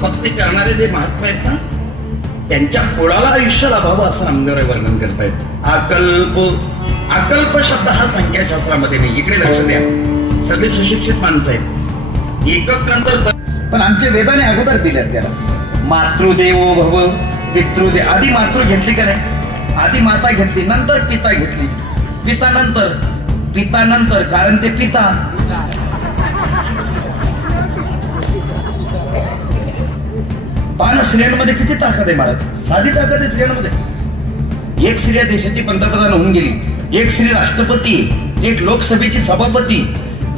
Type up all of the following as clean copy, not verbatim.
भक्ती करणारे जे महात्मा आहेत ना, त्यांच्या कुळाला आयुष्य लाभावं असं नामदेवराय वर्णन करतायत. अकल्प शब्द हा संख्याशास्त्रामध्ये नाही. इकडे लक्ष द्या, सगळे सुशिक्षित माणसं आहेत. एकक नंतर पण आमचे वेदाने अगोदर दिल्यात त्याला. मातृदेवो भव, पितृदेव. आधी मातृ घेतली का नाही, आधी माता घेतली, नंतर पिता घेतली, पिता नंतर कारण ते पिता. पान स्त्रियांमध्ये किती ताकद आहे महाराज, साधी ताकद आहे स्त्रियांमध्ये. एक स्त्रिया देशाची पंतप्रधान होऊन गेली, एक स्त्री राष्ट्रपती, एक लोकसभेची सभापती,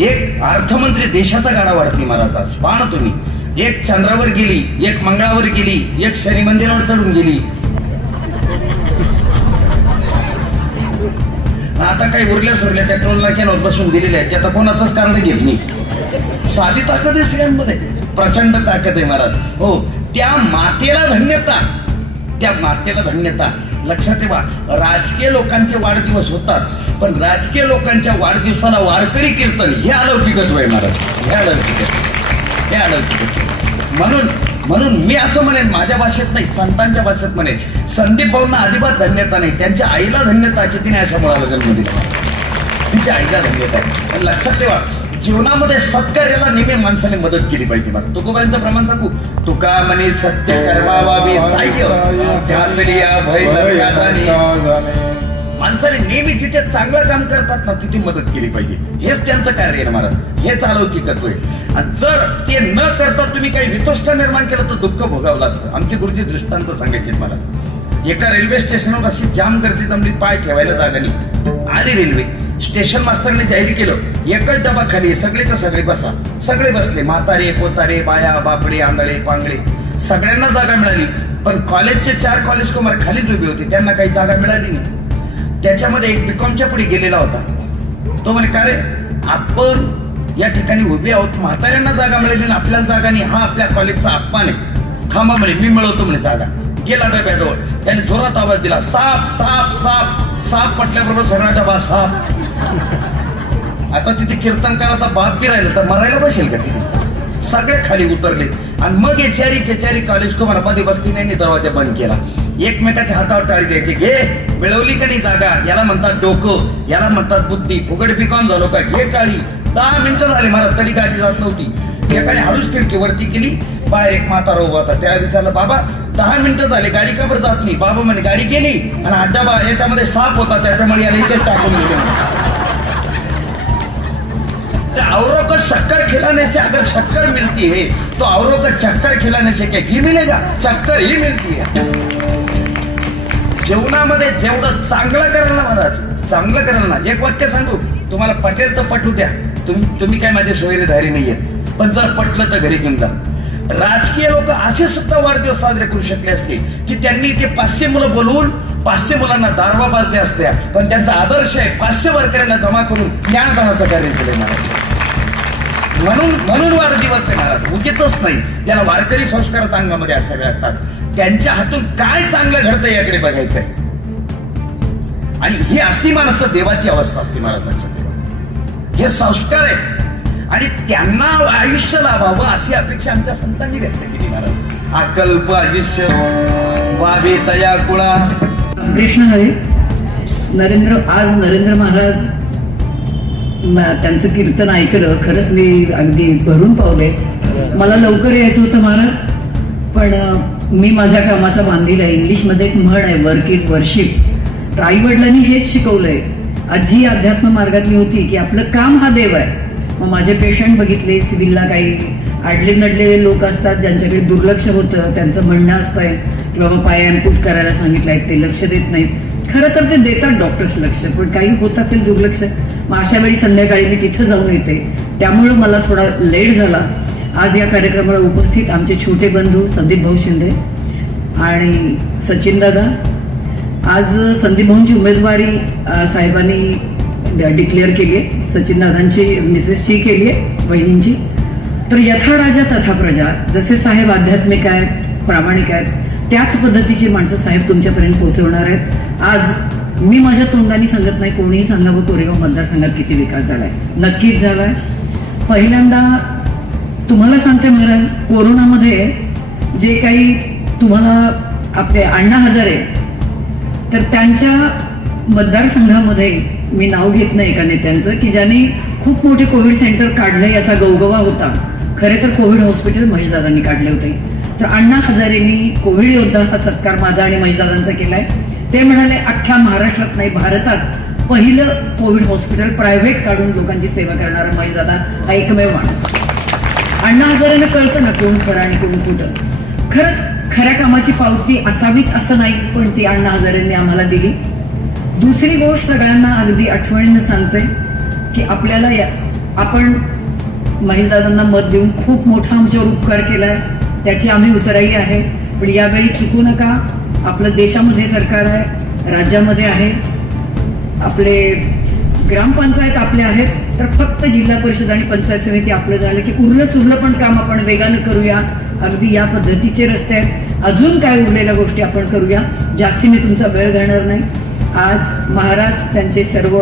एक अर्थमंत्री. देशाचा गाडा वाढत नाही महाराज. आज पाहा तुम्ही, एक चंद्रावर गेली, एक मंगळावर गेली, एक शनी मंदिरावर चढून गेली. आता काही उरल्या सोरल्या त्या टोल नाक्यांवर बसून दिलेल्या आहेत, आता कोणाचंच कारण घेत नाही. साधी ताकद आहे स्त्रियांमध्ये, प्रचंड ताकद आहे महाराज. हो, त्या मातेला धन्यता, त्या मातेला धन्यता. लक्षात ठेवा, राजकीय लोकांचे वाढदिवस होतात, पण राजकीय लोकांच्या वाढदिवसाला वारकरी कीर्तन हे अलौकिकत्व आहे महाराज. हे अलौकिकत्व. म्हणून मी असं म्हणेन, माझ्या भाषेत नाही, संतांच्या भाषेत म्हणेन, संदीप भाऊंना अजिबात धन्यता नाही, त्यांच्या आईला धन्यता की तिने अशा मुलाला जन्म दिला. तिच्या आईला धन्यता आहे. पण लक्षात ठेवा, जीवनामध्ये सत्कार्याला नेहमी माणसाने मदत केली पाहिजे. मला तुकोबांचं प्रमाण सांगू, तुका म्हणे सत्य कर्मावावे साह्य, ध्यानलिया भय धर्मादानी. माणसाने नेहमी जिथे चांगलं काम करतात ना, तिथे मदत केली पाहिजे. हेच त्यांचं कार्य आहे महाराज, हेच अलौकिकत्व आहे. आणि जर ते न करता तुम्ही काही वितोष्ट निर्माण केलं तर दुःख भोगावं लागतं. आमचे गुरुजी दृष्टांत सांगायचे मला. एका रेल्वे स्टेशनवर अशी जाम गर्दी जमली, पाय ठेवायला जागा नाही. आली रेल्वे, स्टेशन मास्तरने जाहीर केलं, एकच डबा खाली, सगळेच्या सगळे बसा. सगळे बसले, म्हातारे पोतारे, बाया बापडे, आंधळे पांगळे, सगळ्यांना जागा मिळाली. पण कॉलेजचे 4 कॉलेज कुमार खालीच उभे होते, त्यांना काही जागा मिळाली नाही. त्याच्यामध्ये एक बीकॉमच्या पुढे गेलेला होता. तो म्हणे, का रे आपण या ठिकाणी उभे आहोत, म्हाताऱ्यांना जागा मिळाली आणि आपल्याला जागा नाही, हा आपल्या कॉलेजचा अपमान आहे. थांबा म्हणे, मी मिळवतो म्हणे जागा. गेला डब्याजवळ, त्याने जोरात आवाज दिला, साप साप साप. साप म्हटल्याबरोबर सगळा डबा साप. आता तिथे कीर्तनकाराचा बाप बी राहिला तर मरायला बसेल का तिथे? सगळे खाली उतरले. आणि मग एचारी कॉलेज कुमार मध्ये बसती नाही, दरवाजा बंद केला. एकमेकाच्या हातावर टाळी द्यायची, घे मिळवली का नाही जागा, याला म्हणतात डोकं, याला म्हणतात बुद्धी, फुगड बिकॉन झालो का, घे टाळी. 10 मिनिटं झाली महाराज, तरी गाडी जात नव्हती. एकाने हळूच खिडकी वरती केली, बाहेर एक म्हातारा उभा होता. त्याला विचारलं, बाबा 10 मिनिटं झाले, गाडी का बरं जात नाही? बाबा म्हणे, गाडी गेली आणि हा डबा याच्यामध्ये साप होता, त्याच्यामुळे याला इथे टाकून दिले. औरों को शक्कर खिलाने से अगर शक्कर मिलती है तो औरों को चक्कर खिलाने से क्या घी मिलेगा? चक्कर ही मिलती है. जेवणामध्ये जेवढं चांगलं कराल ना महाराज, चांगलं कराल ना. एक वाक्य सांगू तुम्हाला, पटेल तर पटू द्या, तुम्ही काय माझे सोयरेधारी नाहीये, पण जर पटलं तर घरी घेऊन जा. राजकीय लोक असे सुद्धा वाढदिवस साजरे करू शकले असते की त्यांनी ते 500 मुलं बोलवून 500 मुलांना दारवा बांधले असत्या, पण त्यांचा आदर्श आहे 500 वारकऱ्यांना जमा करून ज्ञानदानाचं कार्य केले महाराज. म्हणून वाढदिवस आहे महाराज, उगीचच नाही. त्याला वारकरी संस्कारात अंगामध्ये असावे लागतात. त्यांच्या हातून काय चांगलं घडतंय याकडे बघायचंय. आणि ही अशी माणसं देवाची अवस्था असते महाराज, लक्षात ठेवा. हे संस्कार आहेत आणि त्यांना आयुष्य लाभावं अशी अपेक्षा आमच्या संतांनी व्यक्त केली महाराज. अकल्प आयुष्य वावे तया कुळा. कृष्ण हरी. आज नरेंद्र महाराज त्यांचं कीर्तन ऐकलं, खरंच मी अगदी भरून पावले. मला लवकर यायचं होतं महाराज, पण मी माझ्या कामाचा बांधील आहे. इंग्लिशमध्ये एक म्हण आहे, वर्क इज वर्शिप. तर आई वडिलांनी हेच शिकवलंय. आजी अध्यात्म मार्गातली होती की आपलं काम हा देव आहे. मग माझे पेशंट बघितले, सिव्हिलला काही आडले नडलेले लोक असतात ज्यांच्याकडे दुर्लक्ष होतं. त्यांचं म्हणणं असतंय की बाबा पाय अनपुट करायला सांगितलंय, ते लक्ष देत नाहीत. खरं तर ते देतात डॉक्टर्स लक्ष, पण काही होत असेल दुर्लक्ष. मग अशा वेळी संध्याकाळी मी तिथं जाऊन येते, त्यामुळं मला थोडा लेट झाला. आज या कार्यक्रमाला उपस्थित आमचे छोटे बंधू संदीप भाऊ शिंदे आणि सचिन दादा. आज संदीप भाऊंची उमेदवारी साहेबांनी डिक्लेअर केली आहे, सचिनदादांची मिसेसची केली आहे, वहिनींची. तर यथा राजा तथा प्रजा, जसे साहेब आध्यात्मिक आहेत, प्रामाणिक आहेत, त्याच पद्धतीची माणसं साहेब तुमच्यापर्यंत पोहोचवणार आहेत. आज मी माझ्या तोंडाने सांगत नाही, कोणीही सांगावं कोरेगाव मतदारसंघात किती विकास झालाय, नक्कीच झालाय. पहिल्यांदा तुम्हाला सांगते महाराज, कोरोनामध्ये जे काही तुम्हाला आपले अण्णा हजारे, तर त्यांच्या मतदारसंघामध्ये मी नाव घेत नाही एका नेत्यांचं, की ज्यांनी खूप मोठे कोविड सेंटर काढले, याचा गवगवा होता. खरे तर कोविड हॉस्पिटल महेशदादांनी काढले होते. तर अण्णा हजारेंनी कोविड योद्धा हा सत्कार माझा आणि महेशदादांचा केलाय. ते म्हणाले अख्ख्या महाराष्ट्रात नाही, भारतात पहिलं कोविड हॉस्पिटल प्रायव्हेट काढून लोकांची सेवा करणारा महेशदादा हा एकमेव माणूस. अण्णा हजारेंना कळतं ना कोण खरं आणि कोण खोटं. खरंच खऱ्या कामाची पावती असावीच असं नाही, पण ती अण्णा हजारेंनी आम्हाला दिली. दुसरी गोष्ट सगळ्यांना अगदी आठवणीनं सांगते की आपल्याला आपण महेशदादांना मत देऊन खूप मोठा आमच्यावर उपकार केलाय, त्याची आम्ही उतराई आहे. पण यावेळी चुकू नका, आपलं देशामध्ये सरकार आहे, राज्यामध्ये आहे, आपले ग्रामपंचायत आपले आहेत, तर फक्त जिल्हा परिषद आणि पंचायत समिती आपलं झालं की उरलं सुरलं पण काम आपण वेगानं करूया. अगदी या पद्धतीचे रस्ते आहेत, अजून काय उरलेल्या गोष्टी आपण करूया. जास्ती मी तुमचा वेळ घेणार नाही. आज महाराज, त्यांचे सर्व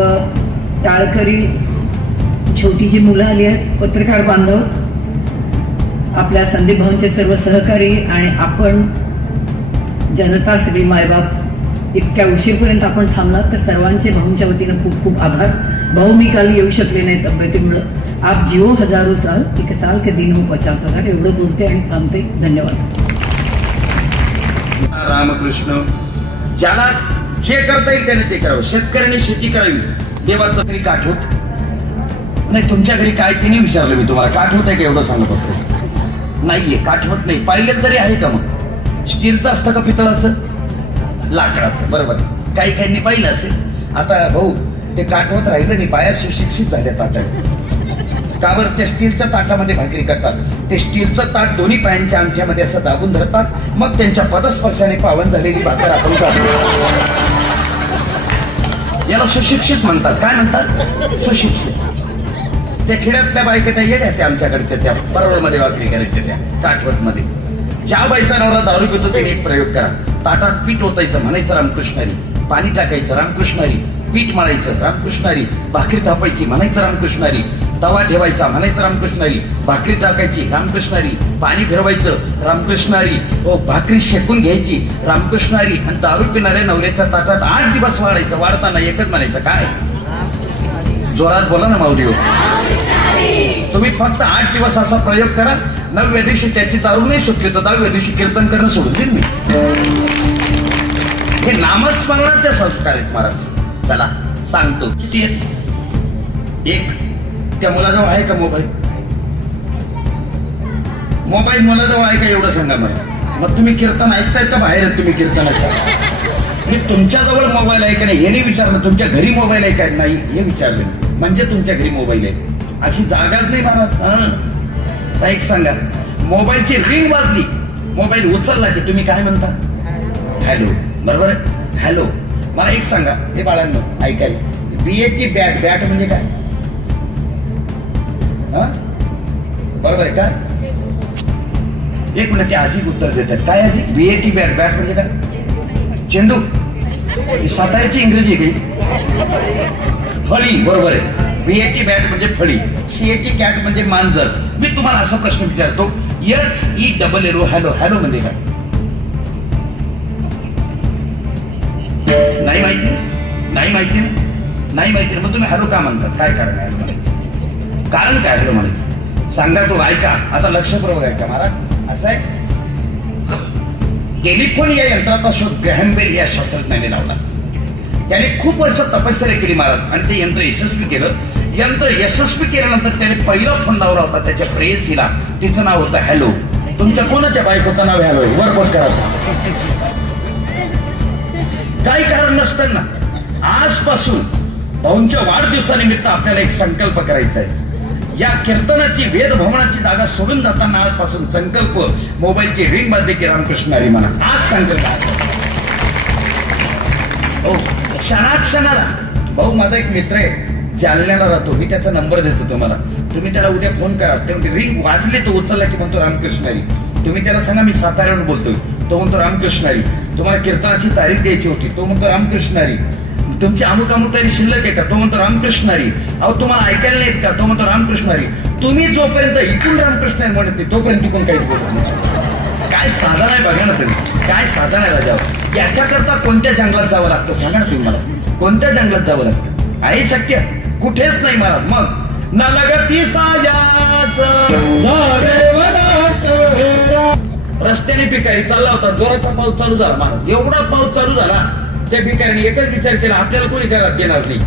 टाळकरी, छोटी जी मुलं आली आहेत, पत्रकार बांधव, आपल्या संदीप भाऊंचे सर्व सहकारी आणि आपण जनता, सगळी मायबाप, इतक्या उशीरपर्यंत आपण थांबलात, तर सर्वांचे भाऊंच्या वतीनं खूप खूप आभार. भाऊ मी काल येऊ शकले नाही तब्येतीमुळं. आप जिओ हजारो साल, एक साल के दिन हो 50,000. एवढं बोलते आणि थांबते. धन्यवाद. रामकृष्ण. ज्याला जे करता येईल त्याने ते करावं. शेतकऱ्यांनी शेती करावी. देवाचं तरी काठ होत नाही. तुमच्या घरी काय ते नाही विचारलं मी तुम्हाला, काठ होत आहे का एवढं सांगत होतो. नाहीये, काठ होत नाही. पाहिलं तरी आहे का मग? स्टीलचं असतं का पितळाचं, लाकडाचं? बरोबर. काही काहींनी पाहिलं असेल. आता भाऊ ते काठ होत राहिलं नाही, पायात सुशिक्षित झाले ताटात. का बरं? त्या स्टीलच्या ताटामध्ये भाकरी करतात. ते स्टीलचं ताट दोन्ही पायांच्या अंगठ्यामध्ये असं दाबून धरतात, मग त्यांच्या पदस्पर्शाने पावन झालेली भाकर आपण खातो. याला सुशिक्षित म्हणतात. काय म्हणतात? सुशिक्षित. त्या खेड्यातल्या बायका त्या येड्या, त्या आमच्याकडच्या, त्या परवळमध्ये भाकरी करायच्या, त्या काठवतमध्ये. ज्या बाईचा नवरा दारू पितो त्याने एक प्रयोग करा. ताटात पीठ ओतायचं, म्हणायचं रामकृष्णारी. पाणी टाकायचं, रामकृष्णारी. पीठ मळायचं, रामकृष्णारी. भाकरी थापायची, म्हणायचं रामकृष्णारी. तवा ठेवायचा, म्हणायचं रामकृष्णारी. भाकरी टाकायची, रामकृष्णारी. पाणी फिरवायचं, रामकृष्णारी. भाकरी शेकून घ्यायची, रामकृष्णारी. आणि दारू पिणाऱ्या नवऱ्याच्या ताटात 8 दिवस वाढायचं. वाढताना एकच म्हणायचं, काय? जोरात बोला ना माऊली हो. तुम्ही फक्त 8 दिवस असा प्रयोग करा. 9व्या दिवशी त्याची दारू नाही सुटली तर 10व्या दिवशी कीर्तन करणं सोडून देईल मी. हे नामस्मरणाचे संस्कार आहेत महाराज. चला सांगतो किती आहेत. एक, त्या मुलाजवळ आहे का मोबाईल? मोबाईल मुलाजवळ आहे का एवढं सांगा मला. मग तुम्ही कीर्तन ऐकताय का बाहेर आहेत तुम्ही कीर्तनाच्या? मी तुमच्याजवळ मोबाईल आहे का नाही हे नाही विचारलं. तुमच्या घरी मोबाईल आहे का नाही हे विचारलं, म्हणजे तुमच्या घरी मोबाईल आहे. अशी जागाच नाही महाराज. एक सांगा, मोबाईलची रिंग वाजली, मोबाईल उचलला की तुम्ही काय म्हणता? हॅलो. बरोबर आहे? हॅलो. मला एक सांगा, हे बाळांनो ऐकायला, BAT बॅट, बॅट म्हणजे काय? बरोबर आहे का? एक मिनिट, आजी उत्तर देतात. काय आजी? BAT बॅट, बॅट म्हणजे काय? चेंडू. साताऱ्याची इंग्रजी आहे काही? फळी. बरोबर आहे. BAT बॅट म्हणजे फळी. CAT कॅट म्हणजे मांजर. मी तुम्हाला असा प्रश्न विचारतो, HELL हॅलो, हॅलो म्हणजे काय? नाही माहिती? नाही माहिती? नाही माहिती. मग तुम्ही हॅलो का म्हणतात? काय कारण आहे हॅलो म्हणायचं? कारण काय हॅलो म्हणायचं? सांगा तो. ऐका आता, लक्षपूर्वक ऐका महाराज. असं आहे, टेलिफोन या यंत्राचा शोध ग्रॅहम बेल या शास्त्रज्ञाने लावला. त्याने खूप वर्ष तपश्चर्या केली महाराज, आणि ते यंत्र यशस्वी केलं. यंत्र यशस्वी केल्यानंतर त्याने पहिला फोन लावला होता त्याच्या प्रेयसीला. तिचं नाव होतं हॅलो. तुमच्या कोणाच्या बायकोचं नाव हॅलो? वर कोण करा. काही कारण नसताना आजपासून भाऊंच्या वाढदिवसानिमित्त आपल्याला एक संकल्प करायचा आहे. या कीर्तनाची, वेद भवनाची जागा सोडून जाताना आजपासून संकल्प, मोबाईलची रिंग वाजली की रामकृष्ण हरी म्हणा. आज संकल्प. हो, क्षणाक्षणाला. भाऊ माझा एक मित्र आहे, जालन्याला राहतो. मी त्याचा नंबर देतो तुम्हाला. तुम्ही त्याला उद्या फोन करा. रिंग वाजली तो उचलला की म्हणतो रामकृष्ण हरी. तुम्ही त्याला सांगा मी साताऱ्यावरून बोलतोय. तो म्हणतो रामकृष्ण हरी. तुम्हाला कीर्तनाची तारीख द्यायची होती. तो म्हणतो रामकृष्ण हरी. तुमची अमुक अमुक तरी शिल्लक आहे का? तो म्हणतो रामकृष्ण हरी. अहो तुम्हाला ऐकायला नाहीत का? तो म्हणतो रामकृष्ण हरी. तुम्ही जोपर्यंत इकडून रामकृष्ण हरी म्हणत नाही तोपर्यंत इकडून काहीच बोलत नाही. काय साधन आहे बघा ना तुम्ही. काय साधन आहे राजावर. याच्याकरता कोणत्या जंगलात जावं लागतं सांगा ना तुम्ही मला. कोणत्या जंगलात जावं लागतं? आहे शक्य? कुठेच नाही मला. मग न लगती सायाच रस्त्याने भिकारी चालला होता. जोराचा पाऊस चालू झाला. मला एवढा पाऊस चालू झाला त्या भिकाऱ्याने एकच विचार केला आपल्याला कोणी घरात देणार नाही.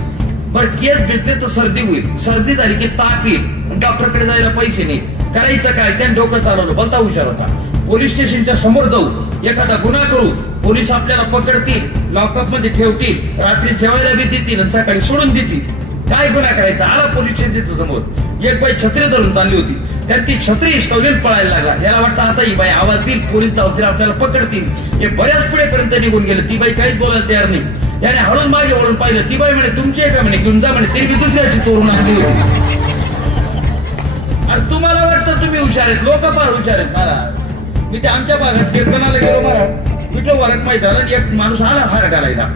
बरं केस भेटते तर सर्दी होईल. सर्दी झाली की ताप येईल. डॉक्टरकडे जायला पैसे नाही. करायचं काय? त्याने डोकं चालवलं. भलता हुशार होता. पोलीस स्टेशनच्या समोर जाऊ एखादा गुन्हा करू. पोलीस आपल्याला पकडतील. लॉकअप मध्ये ठेवतील. रात्री जेवायला बी देतील आणि सकाळी सोडून देतील. काय गुन्हा करायचा? आला पोलीस स्टेशनच्या समोर. एक बाई छत्री धरून चालली होती. त्यात ती छत्री हिसकावली पळायला लागला. याला वाटतं आता ही बाई आवाज देईल. पोलीस धावतील आपल्याला पकडतील. हे बऱ्याच पुढेपर्यंत निघून गेले. ती बाई काहीच बोलायला तयार नाही. याने हळून मागे वळून पाहिलं. ती बाई म्हणे तुमची आहे का म्हणे घेऊन जा म्हणे. ते दुसऱ्याची चोरून आणली होती. आणि तुम्हाला वाटतं तुम्ही हुशार आहेत. लोक फार हुशार आहेत महाराज. मी ते आमच्या भागात कीर्तनाला गेलो महाराज. विठो वरात माहिती झालं. एक माणूस आला हार घालायला.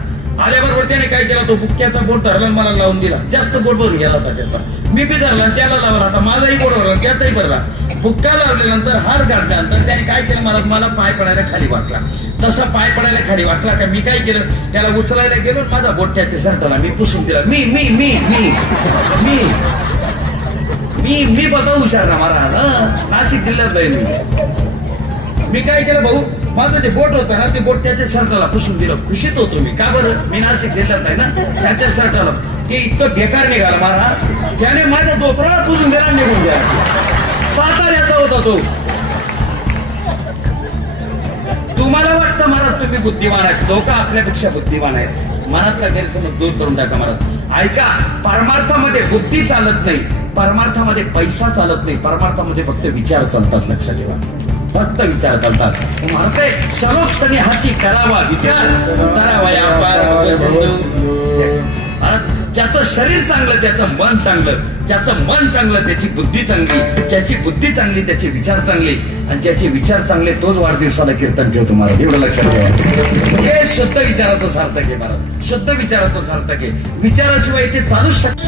आल्याबरोबर त्याने काय केला तो बुक्क्याचा बोट धरला आणि मला लावून दिला. जास्त बोट भरून गेला होता त्याचा. मी बी धरला आणि त्याला लावला. आता माझाही बोट भरला त्याचाही भरला. बुक्का लावल्यानंतर हार घातल्यानंतर त्याने काय केलं मला पाय पडायला खाली वाटला. जसा पाय पडायला खाली वाटला का मी काय केलं त्याला उचलायला गेलो. माझा बोट त्याच्या शर्टाला मी पुसून दिला. मी मी मी मी मी मी मी बघा हुशार ना महाराज. नाशिक जिल्ह्यात जाईल मी काय केलं भाऊ माझं जे बोट होतं ना ते बोट त्याच्या शर्टाला पुसून दिलं. खुशीत होतो मी. का बरं? मी नाशिक जिल्ह्यात आहे ना. त्याच्या शर्टाला ते इतकं बेकार निघाला महाराज. त्याने माझ्या डोकराला पुसून दिला निघून गेला. साताऱ्याचा होता तो. तुम्हाला वाटतं महाराज तुम्ही बुद्धिमान आहेत. लोक आपल्यापेक्षा बुद्धिमान आहेत. मनातला गैरसमज दूर करून टाका महाराज. ऐका परमार्थामध्ये बुद्धी चालत नाही. परमार्थामध्ये पैसा चालत नाही. परमार्थामध्ये फक्त विचार चालतात. लक्षात ठेवा. फक्त विचार चालतात. म्हणते सर्वक्षणी हाती करावा विचार करावा. ज्याचं शरीर चांगलं त्याचं मन चांगलं. ज्याचं मन चांगलं त्याची बुद्धी चांगली. ज्याची बुद्धी चांगली त्याचे विचार चांगले. आणि ज्याचे विचार चांगले तोच वाढदिवसाला कीर्तन ठेवतो महाराज. एवढं लक्षात ठेवा. हे शुद्ध विचाराचं सार्थक आहे महाराज. शुद्ध विचाराचं सार्थक आहे. विचाराशिवाय ते चालूच शकत